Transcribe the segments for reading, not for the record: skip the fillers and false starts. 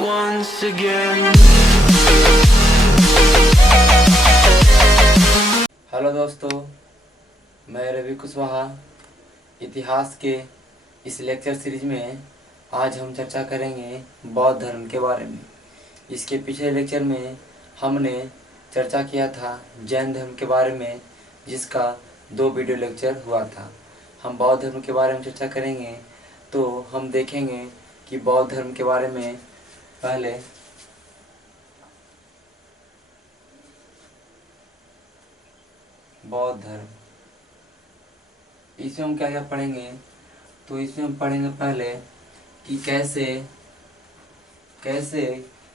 once again. Hello दोस्तों, मैं रवि कुशवाहा। इतिहास के इस लेक्चर सीरीज में आज हम चर्चा करेंगे बौद्ध धर्म के बारे में। इसके पिछले लेक्चर में हमने चर्चा किया था जैन धर्म के बारे में, जिसका 2 वीडियो लेक्चर हुआ था। हम बौद्ध धर्म के बारे में चर्चा करेंगे तो हम देखेंगे कि बौद्ध धर्म के बारे में पहले बौद्ध धर्म, इसमें हम क्या क्या पढ़ेंगे। तो इसमें हम पढ़ेंगे पहले कि कैसे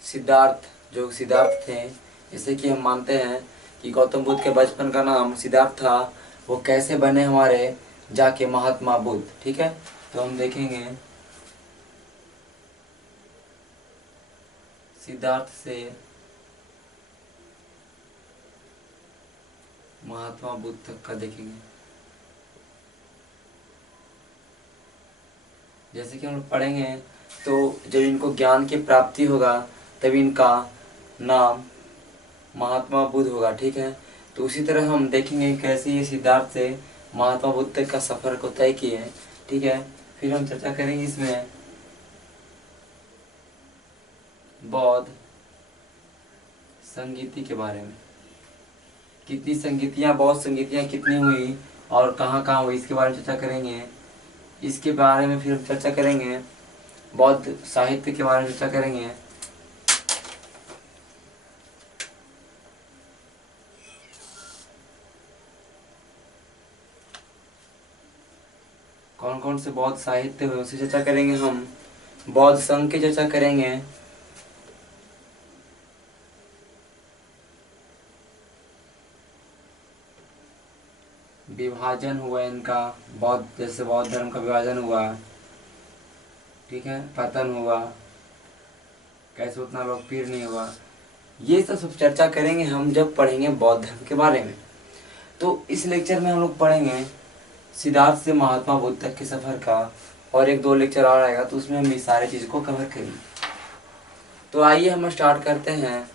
सिद्धार्थ थे, जैसे कि हम मानते हैं कि गौतम बुद्ध के बचपन का नाम सिद्धार्थ था, वो कैसे बने हमारे जाके महात्मा बुद्ध। ठीक है, तो हम देखेंगे सिद्धार्थ से महात्मा बुद्ध तक का देखेंगे। जैसे कि हम लोग पढ़ेंगे तो जब इनको ज्ञान की प्राप्ति होगा तभी इनका नाम महात्मा बुद्ध होगा। ठीक है, तो उसी तरह हम देखेंगे कैसे ये सिद्धार्थ से महात्मा बुद्ध तक का सफर को तय किए। ठीक है, फिर हम चर्चा करेंगे इसमें बौद्ध संगीति के बारे में, कितनी संगीतियाँ, बौद्ध संगीतियाँ कितनी हुई और कहाँ कहाँ हुई, इसके बारे में चर्चा करेंगे। इसके बारे में फिर हम चर्चा करेंगे बौद्ध साहित्य के बारे में चर्चा करेंगे। कौन कौन से बौद्ध साहित्य हुए उसे चर्चा करेंगे। हम बौद्ध संघ की चर्चा करेंगे। विभाजन हुआ इनका, बौद्ध जैसे बौद्ध धर्म का विभाजन हुआ, ठीक है, पतन हुआ, कैसे उतना लोकप्रिय नहीं हुआ, ये सब चर्चा करेंगे हम जब पढ़ेंगे बौद्ध धर्म के बारे में। तो इस लेक्चर में हम लोग पढ़ेंगे सिद्धार्थ से महात्मा बुद्ध तक के सफर का, और 1-2 लेक्चर और आएगा तो उसमें हम इस सारी चीज़ को कवर करेंगे। तो आइए हम स्टार्ट करते हैं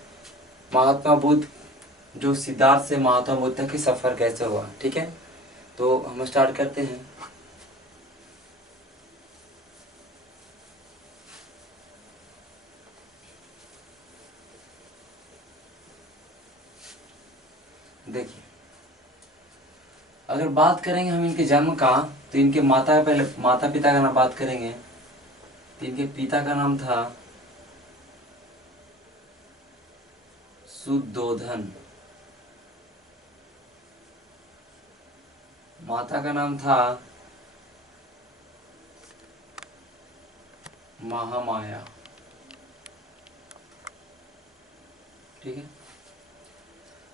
महात्मा बुद्ध, जो सिद्धार्थ से महात्मा बुद्ध तक के सफर कैसे हुआ। ठीक है, तो हम स्टार्ट करते हैं। देखिए, अगर बात करेंगे हम इनके जन्म का तो इनके माता पिता का नाम बात करेंगे तो इनके पिता का नाम था शुद्धोधन, माता का नाम था महामाया। ठीक है,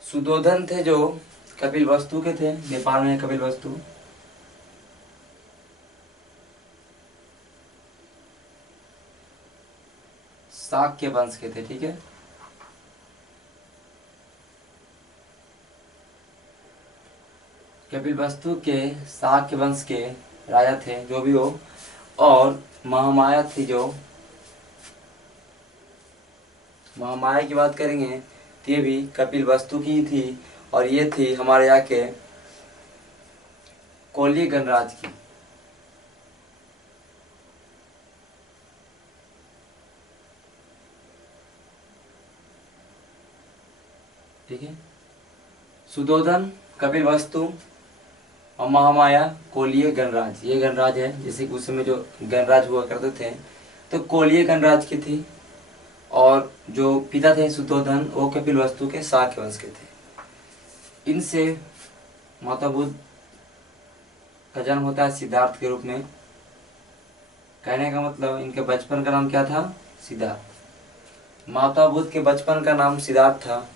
शुद्धोधन थे जो कपिलवस्तु के थे, नेपाल में कपिलवस्तु। शाक्य वंश के थे। ठीक है, कपिलवस्तु के शाक्य वंश के राजा थे जो भी हो। और महामाया थी, जो महामाया की बात करेंगे तो ये भी कपिलवस्तु की थी, और ये थी हमारे यहाँ के कोली गणराज की। ठीक है, सुदोधन कपिलवस्तु और महामाया कोलीय गणराज, ये गणराज है। जैसे कि उस समय जो गणराज हुआ करते थे तो कोलीय गणराज की थी, और जो पिता थे सुदोधन वो कपिलवस्तु के शाक्य वंश के थे। इनसे माता बुद्ध का जन्म होता है सिद्धार्थ के रूप में। कहने का मतलब इनके बचपन का नाम क्या था? सिद्धार्थ। माता बुद्ध के बचपन का नाम सिद्धार्थ था।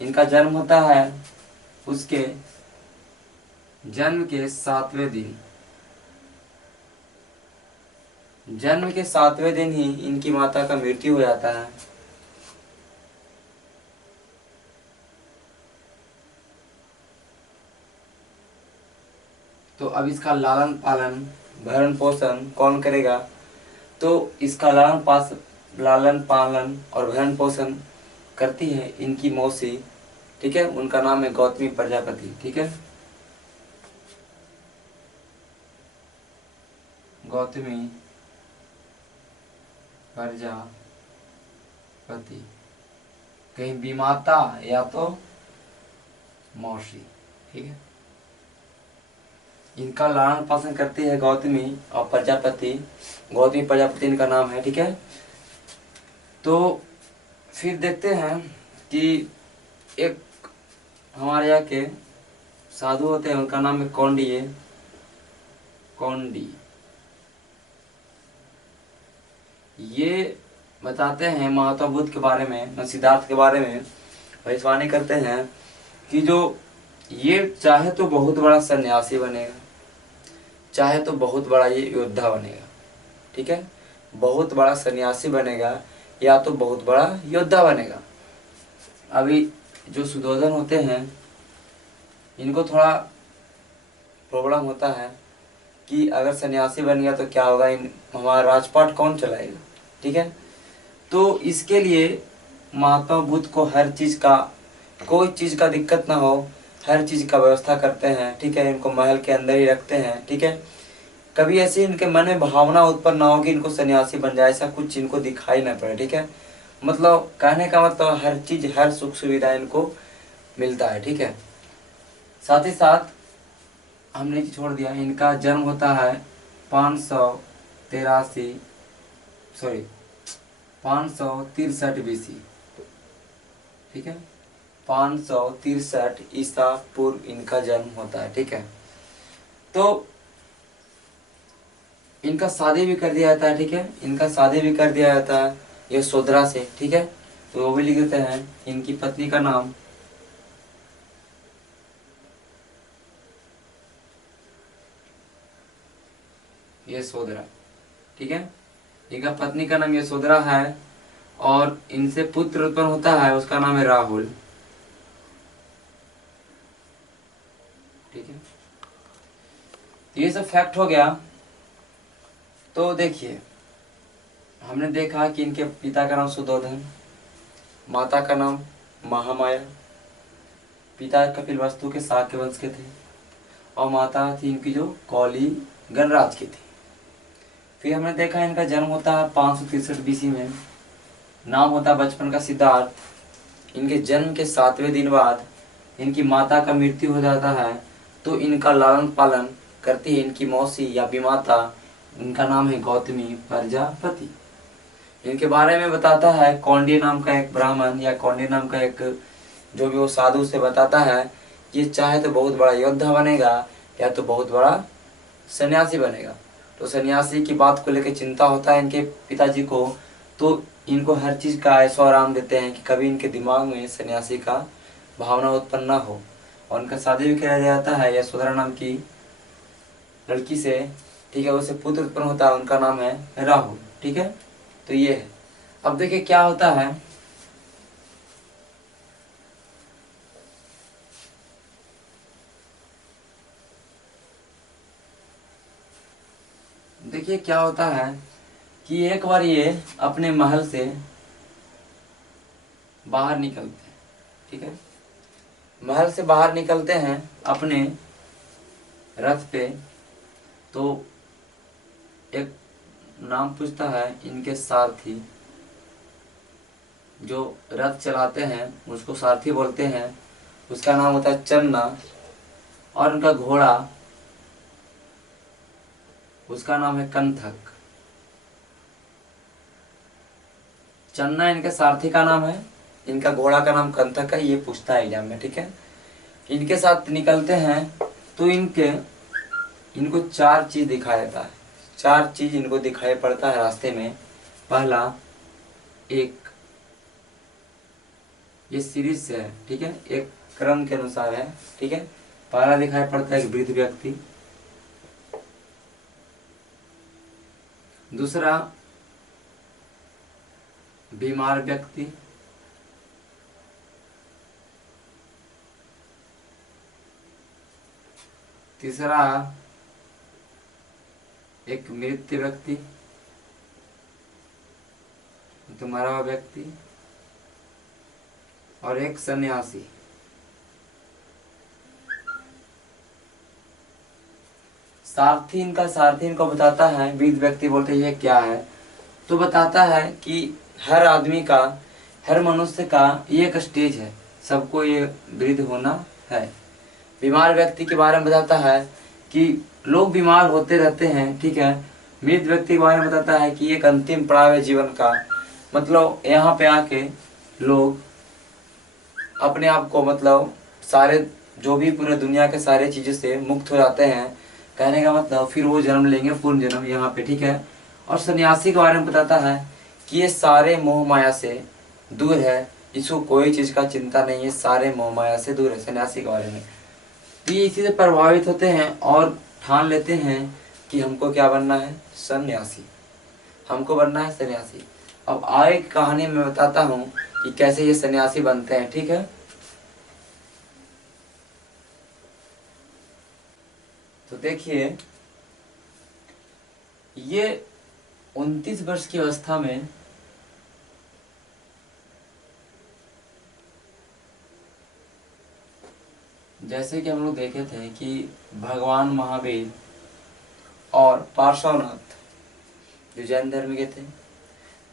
इनका जन्म होता है उसके जन्म के 7वें दिन। जन्म के 7वें दिन ही इनकी माता का मृत्यु हो जाता है। तो अब इसका लालन पालन भरण पोषण कौन करेगा? तो इसका लालन लालन पालन और भरण पोषण करती है इनकी मौसी, ठीक है, उनका नाम है गौतमी प्रजापति, ठीक है, गौतमी प्रजापति, कहीं विमाता या तो मौसी, ठीक है। इनका लालन पालन करती है गौतमी और प्रजापति, गौतमी प्रजापति इनका नाम है, ठीक है। तो फिर देखते हैं कि एक हमारे यहाँ के साधु होते हैं, उनका नाम है कौंडिन्य, कौंडी। ये बताते हैं महात्मा बुद्ध के बारे में, सिद्धार्थ के बारे में भविष्यवाणी करते हैं कि जो ये चाहे तो बहुत बड़ा सन्यासी बनेगा, चाहे तो बहुत बड़ा ये योद्धा बनेगा, ठीक है, बहुत बड़ा सन्यासी बनेगा या तो बहुत बड़ा योद्धा बनेगा। अभी जो सुधोधन होते हैं इनको थोड़ा प्रॉब्लम होता है कि अगर सन्यासी बन गया तो क्या होगा, इन हमारा राजपाट कौन चलाएगा, ठीक है। तो इसके लिए महात्मा बुद्ध को हर चीज़ का, कोई चीज़ का दिक्कत ना हो, हर चीज़ का व्यवस्था करते हैं, ठीक है, इनको महल के अंदर ही रखते हैं, ठीक है। कभी ऐसी इनके मन में भावना उत्पन्न ना हो कि इनको सन्यासी बन जाए, ऐसा कुछ इनको दिखाई ना पड़े, ठीक है। मतलब कहने का मतलब हर चीज़, हर सुख सुविधा इनको मिलता है, ठीक है। साथ ही साथ हमने छोड़ दिया, इनका जन्म होता है 563 BC, ठीक है, 563 ईसा पूर्व इनका जन्म होता है, ठीक है। तो इनका शादी भी कर दिया जाता है, ठीक है, इनका शादी भी कर दिया जाता है यशोधरा से, ठीक है। तो वो भी लिख देते हैं, इनकी पत्नी का नाम यशोधरा, ठीक है, इनका पत्नी का नाम यशोधरा है और इनसे पुत्र उत्पन्न होता है, उसका नाम है राहुल, ठीक है। तो ये सब फैक्ट हो गया। तो देखिए, हमने देखा कि इनके पिता का नाम सुधोधन, माता का नाम महामाया, पिता कपिलवस्तु के शाक्य वंश के थे और माता थी इनकी जो कौली गणराज की थी। फिर हमने देखा इनका जन्म होता है 563 BC में, नाम होता है बचपन का सिद्धार्थ। इनके जन्म के 7वें दिन बाद इनकी माता का मृत्यु हो जाता है, तो इनका लालन पालन करती है इनकी मौसी या विमाता, इनका नाम है गौतमी प्रजापति। इनके बारे में बताता है कौंडिन्य नाम का एक ब्राह्मण या कौंडिन्य नाम का एक जो भी वो साधु से बताता है, ये चाहे तो बहुत बड़ा योद्धा बनेगा या तो बहुत बड़ा सन्यासी बनेगा। तो सन्यासी की बात को लेकर चिंता होता है इनके पिताजी को, तो इनको हर चीज़ का ऐशो आराम देते हैं कि कभी इनके दिमाग में सन्यासी का भावना उत्पन्न ना हो। और उनका शादी भी किया जाता है यशोधरा नाम की लड़की से, ठीक है, उससे पुत्र उत्पन्न होता है, उनका नाम है राहुल, ठीक है। तो ये है। अब देखिए क्या होता है, देखिए क्या होता है कि एक बार ये अपने महल से बाहर निकलते हैं, ठीक है, महल से बाहर निकलते हैं अपने रथ पे। तो एक नाम पूछता है इनके सारथी, जो रथ चलाते हैं उसको सारथी बोलते हैं, उसका नाम होता है चन्ना। और उनका घोड़ा, उसका नाम है कंथक। चन्ना इनके सारथी का नाम है, इनका घोड़ा का नाम कंथक है, ये पूछता है एग्जाम में, ठीक है। इनके साथ निकलते हैं तो इनको 4 चीज दिखाई देता है, 4 चीज इनको दिखाई पड़ता है रास्ते में। पहला, एक ये सीरीज से है, ठीक है, एक क्रम के अनुसार है, ठीक है। पहला दिखाई पड़ता है एक वृद्ध व्यक्ति, दूसरा बीमार व्यक्ति, तीसरा एक मृत व्यक्ति, तो मरा हुआ व्यक्ति और एक सन्यासी। सारथी इनको बताता है, वृद्ध व्यक्ति बोलते हैं ये क्या है, तो बताता है कि हर आदमी का, हर मनुष्य का ये एक स्टेज है, सबको ये वृद्ध होना है। बीमार व्यक्ति के बारे में बताता है कि लोग बीमार होते रहते हैं, ठीक है। मृत व्यक्ति के बारे में बताता है कि एक अंतिम पड़ाव है जीवन का, मतलब यहाँ पे आके लोग अपने आप को, मतलब सारे जो भी पूरे दुनिया के सारे चीज़ों से मुक्त हो जाते हैं, कहने का मतलब फिर वो जन्म लेंगे पूर्ण जन्म यहाँ पे, ठीक है। और सन्यासी के बारे में बताता है कि ये सारे मोह माया से दूर है, इसको कोई चीज़ का चिंता नहीं है, सारे मोह माया से दूर है सन्यासी के बारे में। तो ये इसी से प्रभावित होते हैं और ठान लेते हैं कि हमको क्या बनना है, सन्यासी, हमको बनना है सन्यासी। अब आगे की कहानी में बताता हूँ कि कैसे ये सन्यासी बनते हैं, ठीक है। तो देखिए, ये 29 वर्ष की अवस्था में जैसे कि हम लोग देखे थे कि भगवान महावीर और पार्श्वनाथ जो जैन धर्म के थे,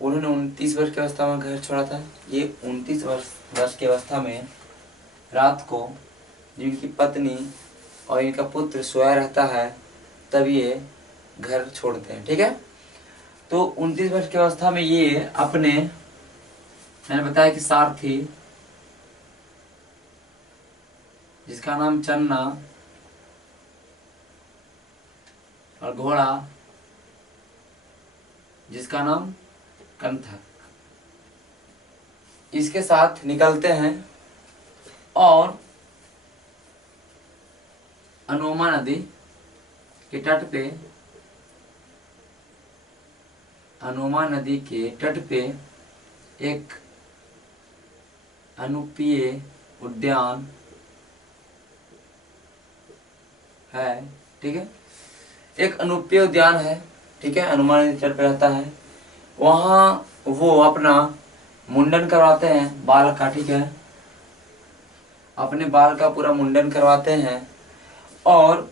उन्होंने 29 वर्ष की अवस्था में घर छोड़ा था। ये 29 वर्ष की अवस्था में रात को जिनकी पत्नी और इनका पुत्र सोया रहता है, तब ये घर छोड़ते हैं, ठीक है। तो 29 वर्ष की अवस्था में ये अपने, मैंने बताया कि सारथी जिसका नाम चन्ना और घोड़ा जिसका नाम कंथक, इसके साथ निकलते हैं और अनोमा नदी के तट पे, अनोमा नदी के तट पे एक अनुपीय उद्यान है, ठीक है। एक अनुपीय उद्यान है, ठीक है, अनुमा नदी तट पे रहता है। वहाँ वो अपना मुंडन करवाते हैं बाल का, ठीक है, अपने बाल का पूरा मुंडन करवाते हैं। और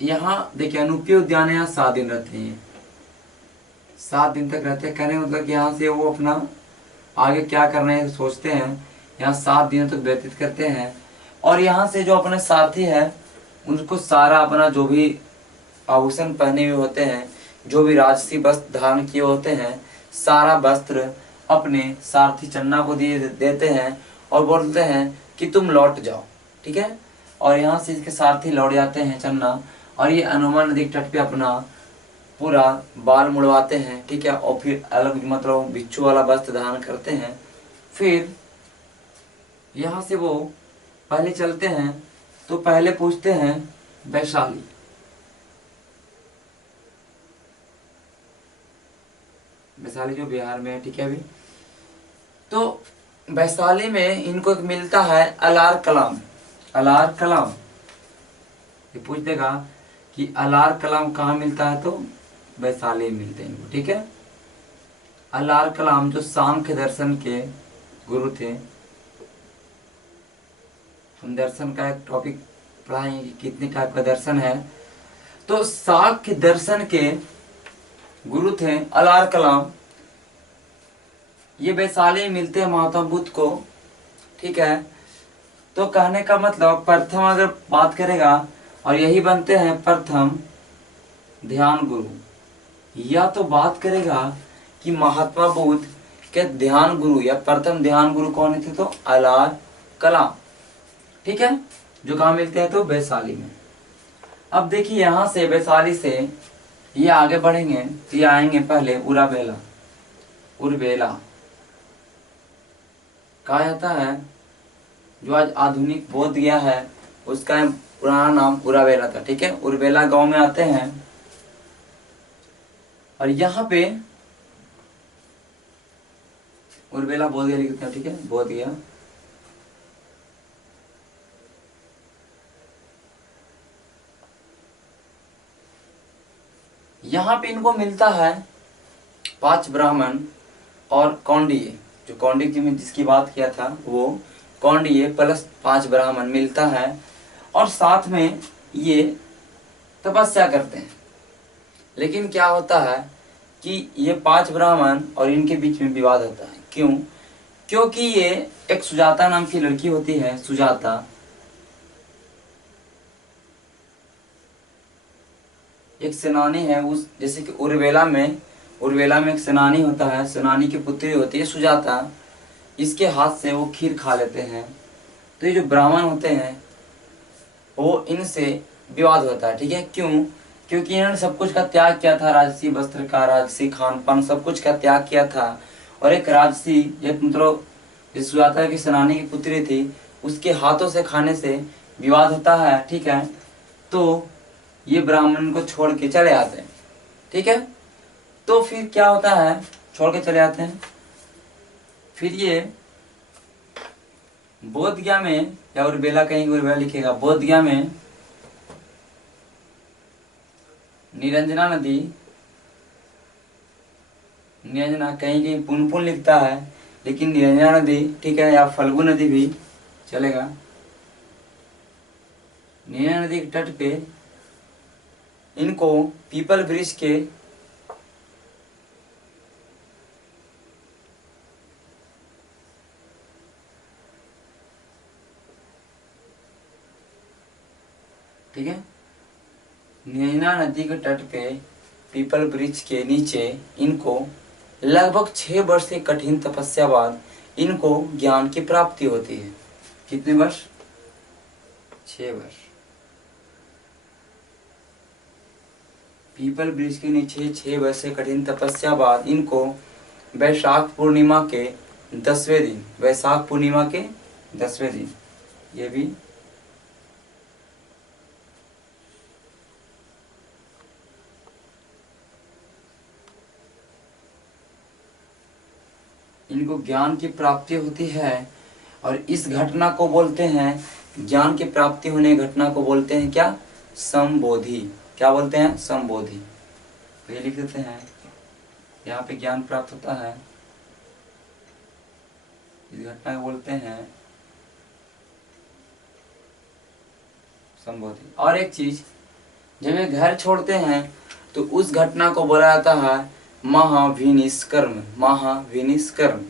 यहाँ देखिए अनुपीय उद्यान है, यहाँ 7 दिन रहते हैं, 7 दिन तक रहते हैं। कहने का मतलब कि यहाँ से वो अपना आगे क्या करना है सोचते हैं, यहाँ 7 दिनों तक व्यतीत करते हैं। और यहाँ से जो अपने सारथी है उनको सारा अपना जो भी आभूषण पहने हुए होते हैं, जो भी राजसी वस्त्र धारण किए होते हैं, सारा वस्त्र अपने सारथी चन्ना को दिए देते हैं और बोलते हैं कि तुम लौट जाओ, ठीक है। और यहाँ से इसके सारथी लौट जाते हैं चन्ना, और ये अनुमा नदी के तट पे अपना पूरा बाल मुड़वाते हैं, ठीक है, और फिर अलग मतलब बिच्छू वाला वस्त्र धारण करते हैं। फिर यहाँ से वो पहले चलते हैं, तो पहले पूछते हैं वैशाली, वैशाली जो बिहार में है, ठीक है। अभी तो वैशाली में इनको एक मिलता है अलार कलाम, अलार कलाम। ये पूछ देगा कि अलार कलाम कहाँ मिलता है, तो वैशाली में मिलते हैं इनको, ठीक है। अलार कलाम जो सांख्य दर्शन के गुरु थे, हम दर्शन का एक टॉपिक पढ़ाएंगे कि कितने टाइप का दर्शन है। तो सांख्य दर्शन के गुरु थे अलार कलाम, ये वैशाली मिलते हैं महात्मा बुद्ध को, ठीक है। तो कहने का मतलब प्रथम अगर बात करेगा, और यही बनते हैं प्रथम ध्यान गुरु, या तो बात करेगा कि महात्मा बुद्ध के ध्यान गुरु या प्रथम ध्यान गुरु कौन थे, तो अलार कलाम, ठीक है, जो कहाँ मिलते हैं, तो वैशाली में। अब देखिए यहाँ से वैशाली से ये आगे बढ़ेंगे तो ये आएंगे पहले उरावेला, उर्वेला कहा जाता है, जो आज आधुनिक बोध गया है उसका पुराना नाम उरावेला था, ठीक है। उर्वेला गांव में आते हैं और यहाँ पे उर्वेला बोध गया लिखते हैं, ठीक है, बोध गया। यहाँ पे इनको मिलता है 5 ब्राह्मण और कौंडिन्य, जो कौंडिन्य में जिसकी बात किया था वो कौंडिन्य प्लस 5 ब्राह्मण मिलता है और साथ में ये तपस्या करते हैं। लेकिन क्या होता है कि ये 5 ब्राह्मण और इनके बीच में विवाद होता है। क्यों? क्योंकि ये एक सुजाता नाम की लड़की होती है, सुजाता एक सेनानी है। उस जैसे कि उर्वेला में एक सेनानी होता है, सेनानी की पुत्री होती है सुजाता, इसके हाथ से वो खीर खा लेते हैं। तो ये जो ब्राह्मण होते हैं वो इनसे विवाद होता है। ठीक है, क्यों? क्योंकि इन्होंने सब कुछ का त्याग किया था, राजसी वस्त्र का, राजसी खान पान सब कुछ का त्याग किया था। और एक राजसी, एक मतलब जिस सुजाता की सेनानी की पुत्री थी उसके हाथों से खाने से विवाद होता है। ठीक है, तो ये ब्राह्मण को छोड़ के चले आते हैं। ठीक है, तो फिर क्या होता है, छोड़ के चले आते हैं। फिर ये बोध गया में, या उर्वेला कहीं उर्वेला लिखेगा, बोध गया में निरंजना नदी, निरंजना कहीं कहीं पुनपुन लिखता है लेकिन निरंजना नदी, ठीक है, या फल्गु नदी भी चलेगा। निरंजना नदी के तट पे इनको पीपल वृक्ष के ठीक है, निरंजना नदी के तट पे पीपल वृक्ष के नीचे इनको लगभग 6 वर्ष की कठिन तपस्या बाद इनको ज्ञान की प्राप्ति होती है। कितने वर्ष? 6 वर्ष। पीपल वृक्ष के नीचे 6 वर्ष से कठिन तपस्या बाद इनको वैशाख पूर्णिमा के 10वें दिन, वैशाख पूर्णिमा के 10वें दिन, ये भी इनको ज्ञान की प्राप्ति होती है। और इस घटना को बोलते हैं, ज्ञान की प्राप्ति होने घटना को बोलते हैं क्या? संबोधि। क्या बोलते हैं? संबोधि। तो ये लिख देते हैं, यहाँ पे ज्ञान प्राप्त होता है, इस घटना को बोलते हैं संबोधि। और एक चीज, जब ये घर छोड़ते हैं तो उस घटना को बोला जाता है महाविनिष्कर्म। महाविनिष्कर्म।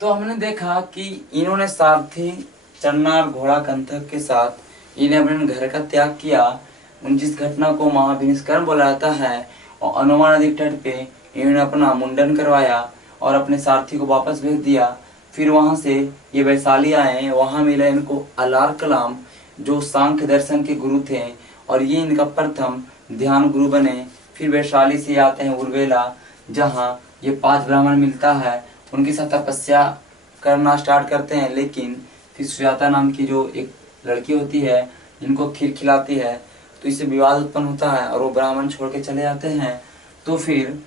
तो हमने देखा कि इन्होंने सारथी चन्नार घोड़ा कंथक के साथ इन्हें अपने घर का त्याग किया। उन जिस घटना को महाविनिष्कर्म बोला जाता है, और अनुमा नदी तट पे इन्होंने अपना मुंडन करवाया और अपने सारथी को वापस भेज दिया। फिर वहां से ये वैशाली आए, वहां मिला इनको अलार कलाम जो सांख्य दर्शन के गुरु थे, और ये इनका प्रथम ध्यान गुरु बने। फिर वैशाली से आते हैं उर्वेला, जहाँ ये 5 ब्राह्मण मिलता है, उनके साथ तपस्या करना स्टार्ट करते हैं। लेकिन फिर सुजाता नाम की जो एक लड़की होती है इनको खीर खिलाती है, तो इससे विवाद उत्पन्न होता है और वो ब्राह्मण छोड़ के चले जाते हैं। तो फिर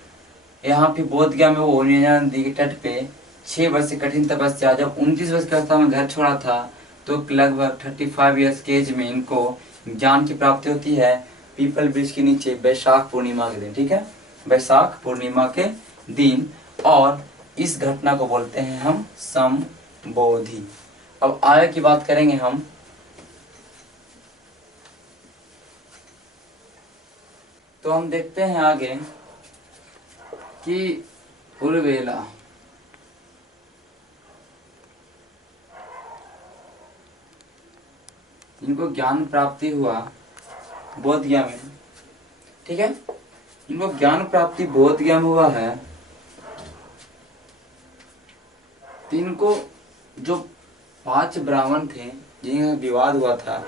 यहाँ पे बोध गया में वो निरंजना नदी के तट पे 6 वर्ष से कठिन तपस्या, जब 29 वर्ष की अवस्था में घर छोड़ा था तो लगभग 35 ईयर्स के एज में इनको ज्ञान की प्राप्ति होती है पीपल वृक्ष के नीचे वैशाख पूर्णिमा के दिन। ठीक है, वैशाख पूर्णिमा के दिन। और इस घटना को बोलते हैं हम संबोधि। अब आगे की बात करेंगे हम। तो हम देखते हैं आगे कि उर्वेला इनको ज्ञान प्राप्ति हुआ बोध गया में। ठीक है, इनको ज्ञान प्राप्ति बोध गया में हुआ है। तो इनको जो 5 ब्राह्मण थे जिनका विवाद हुआ था,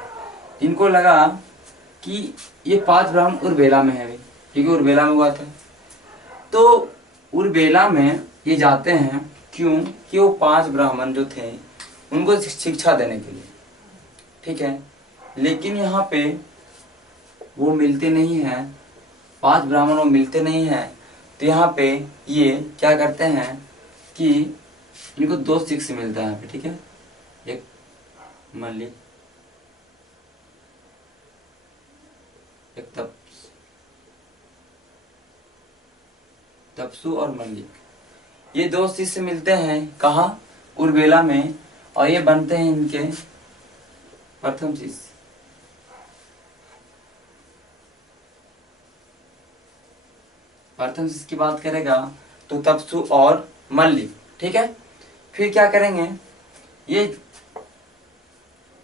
इनको लगा कि ये 5 ब्राह्मण उर्वेला में है, क्योंकि उर्वेला में हुआ था। तो उर्वेला में ये जाते हैं, क्यों? कि वो 5 ब्राह्मण जो थे उनको शिक्षा देने के लिए। ठीक है, लेकिन यहाँ पे वो मिलते नहीं हैं, 5 ब्राह्मण वो मिलते नहीं हैं। तो यहाँ पे ये क्या करते हैं कि इनको 2 शिष्य मिलता है यहाँ पे, ठीक है। एक मल्लिक, एक तपसु और मल्लिक, ये 2 शिष्य मिलते हैं कहाँ, उर्वेला में, और ये बनते हैं इनके प्रथम शिष्य। प्रथम शिष्य की बात करेगा तो तपसु और मल्लिक, ठीक है। फिर क्या करेंगे ये,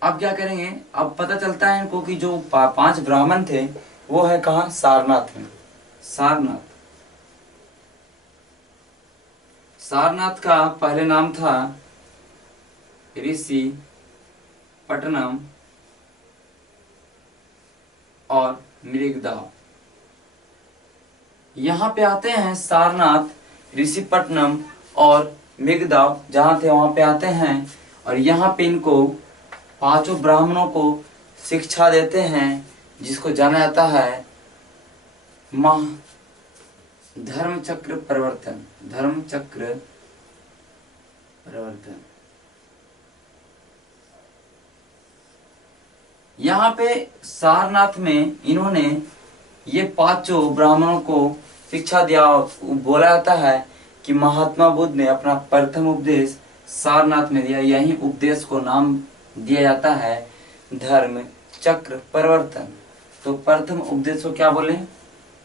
अब क्या करेंगे, अब पता चलता है इनको कि जो 5 ब्राह्मण थे वो है कहाँ, सारनाथ में। सारनाथ का पहले नाम था ऋषि पटनम और मृगदाव। यहाँ पे आते हैं सारनाथ, ऋषिपट्टनम और मृगदाव जहाँ थे वहां पे आते हैं, और यहाँ पे इनको 5 ब्राह्मणों को शिक्षा देते हैं, जिसको जाना जाता है धर्मचक्र परिवर्तन। यहाँ पे सारनाथ में इन्होंने ये 5 ब्राह्मणों को शिक्षा दिया। बोला जाता है कि महात्मा बुद्ध ने अपना प्रथम उपदेश सारनाथ में दिया। यही उपदेश को नाम दिया जाता है धर्म चक्र परिवर्तन। तो प्रथम उपदेश को क्या बोले,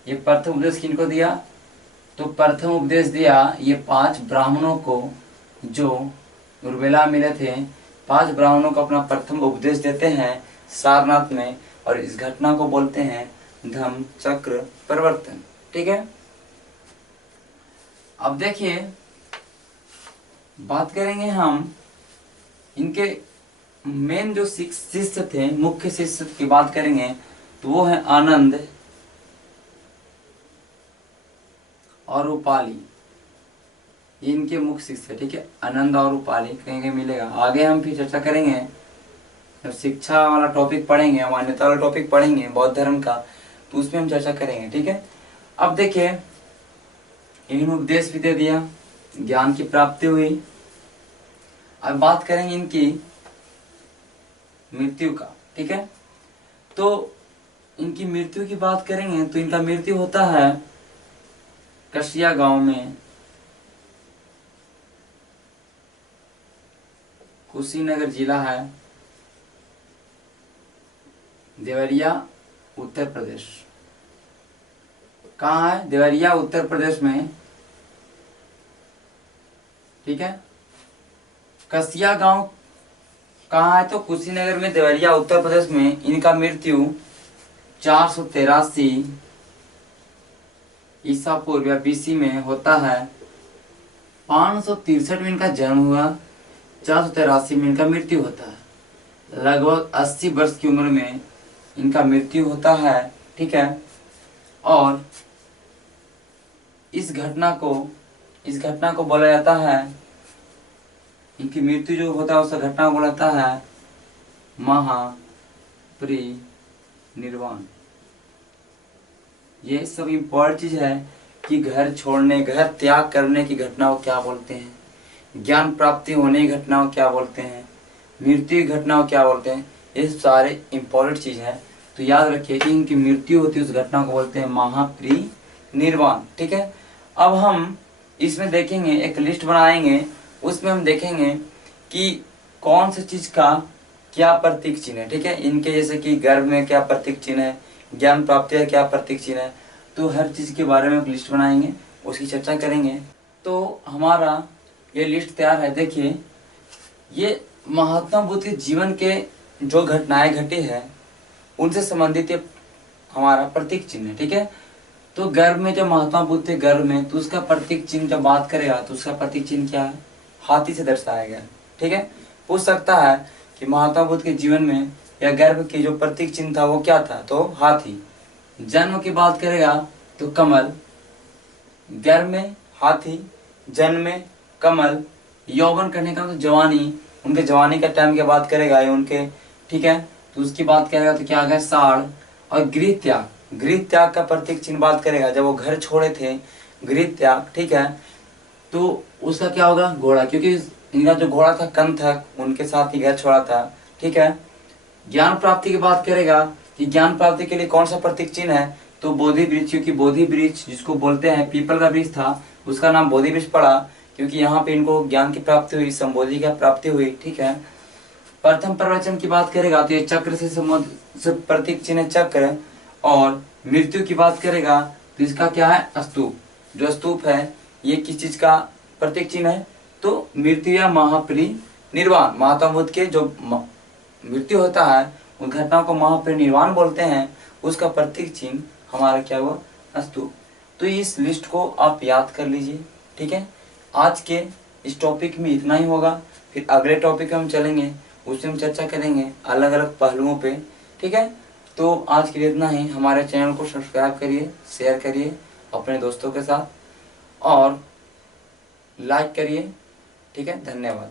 ये प्रथम उपदेश किनको दिया, तो प्रथम उपदेश दिया ये 5 ब्राह्मणों को जो उर्वेला मिले थे। 5 ब्राह्मणों को अपना प्रथम उपदेश देते हैं सारनाथ में, और इस घटना को बोलते हैं धम्म चक्र परिवर्तन, ठीक है। अब देखिए बात करेंगे हम इनके मेन जो शिष्य थे, मुख्य शिष्य की बात करेंगे तो वो है आनंद और उपाली। ये इनके मुख्य शिष्य है, ठीक है। आनंद और उपाली कहीं कहीं मिलेगा, आगे हम फिर चर्चा करेंगे जब शिक्षा वाला टॉपिक पढ़ेंगे, मान्यता वाला टॉपिक पढ़ेंगे बौद्ध धर्म का, तो उसमें हम चर्चा करेंगे, ठीक है। अब देखिए इन्होंने उपदेश भी दे दिया, ज्ञान की प्राप्ति हुई। अब बात करेंगे इनकी मृत्यु का, ठीक है। तो इनकी मृत्यु की बात करेंगे तो इनका मृत्यु होता है कसिया गांव में, कुशीनगर जिला है, देवरिया उत्तर प्रदेश। कहाँ है, देवरिया उत्तर प्रदेश में, ठीक है। कसिया गांव कहाँ है, तो कुशीनगर में, देवरिया उत्तर प्रदेश में। इनका मृत्यु 483 ईसा पूर्व या बीसी में होता है। 563 में इनका जन्म हुआ, 483 में इनका मृत्यु होता है। लगभग 80 वर्ष की उम्र में इनका मृत्यु होता है, ठीक है। और इस घटना को बोला जाता है, इनकी मृत्यु जो होता है उस घटना को बोला जाता है महापरिनिर्वाण। ये सब इम्पोर्टेंट चीज है कि घर छोड़ने, घर त्याग करने की घटना को क्या बोलते हैं, ज्ञान प्राप्ति होने की घटना को क्या बोलते हैं, मृत्यु की घटना को क्या बोलते हैं। ये सारे इम्पोर्टेंट चीज है, तो याद रखिए कि इनकी मृत्यु होती है उस घटना को बोलते हैं महापरिनिर्वाण, ठीक है। अब हम इसमें देखेंगे, एक लिस्ट बनाएंगे, उसमें हम देखेंगे कि कौन सी चीज का क्या प्रतीक चिन्ह है, ठीक है। इनके जैसे कि गर्भ में क्या प्रतीक चिन्ह है, ज्ञान प्राप्ति है क्या प्रतीक चिन्ह है, तो हर चीज के बारे में एक लिस्ट बनाएंगे, उसकी चर्चा करेंगे। तो हमारा ये लिस्ट तैयार है। देखिए ये महात्मा बुद्ध के जीवन के जो घटनाएं घटी है उनसे संबंधित ये हमारा प्रतीक चिन्ह है, ठीक है। तो गर्भ में जब महात्मा बुद्ध थे गर्भ में, तो उसका प्रतीक चिन्ह जब बात करेगा तो उसका प्रतीक चिन्ह क्या है, हाथी से दर्शाया गया, ठीक है। पूछ सकता है कि महात्मा बुद्ध के जीवन में या गर्भ के जो प्रतीक चिन्ह था वो क्या था, तो हाथी। जन्म की बात करेगा तो कमल, गर्भ में हाथी, जन्म में कमल, यौवन करने का तो जवानी, उनके जवानी का टाइम की बात करेगा ये उनके, ठीक है। तो उसकी बात करेगा तो क्या आ गया, साढ़। और गृह त्याग का प्रतीक चिन्ह बात करेगा, जब वो घर छोड़े थे गृह त्याग, ठीक है, तो उसका क्या होगा, घोड़ा, क्योंकि इनका जो घोड़ा था कंथक, उनके साथ ही घर छोड़ा था, ठीक है। ज्ञान प्राप्ति की बात करेगा कि ज्ञान प्राप्ति के लिए कौन सा प्रतीक चिन्ह है, तो बोधि वृक्ष, क्योंकि बोधि वृक्ष जिसको बोलते हैं पीपल का वृक्ष था, उसका नाम बोधि वृक्ष पड़ा, क्योंकि यहाँ पे इनको ज्ञान की प्राप्ति हुई, संबोधि की प्राप्ति हुई, ठीक है। प्रथम प्रवचन की बात करेगा तो ये चक्र से से प्रतीक चिन्ह चक्र, और मृत्यु की बात करेगा तो इसका क्या है, स्तूप। जो स्तूप है ये किस चीज का प्रतीक चिन्ह है, तो मृत्यु या महापरिनिर्वाण, महात्मा बुद्ध के जो मृत्यु होता है उन घटनाओं को महापरिनिर्वाण बोलते हैं, उसका प्रतीक चिन्ह हमारा क्या हुआ, स्तूप। तो इस लिस्ट को आप याद कर लीजिए, ठीक है। आज के इस टॉपिक में इतना ही होगा, फिर अगले टॉपिक हम चलेंगे, उसमें हम चर्चा करेंगे अलग अलग पहलुओं पे, ठीक है। तो आज के लिए इतना ही। हमारे चैनल को सब्सक्राइब करिए, शेयर करिए अपने दोस्तों के साथ और लाइक करिए, ठीक है। धन्यवाद।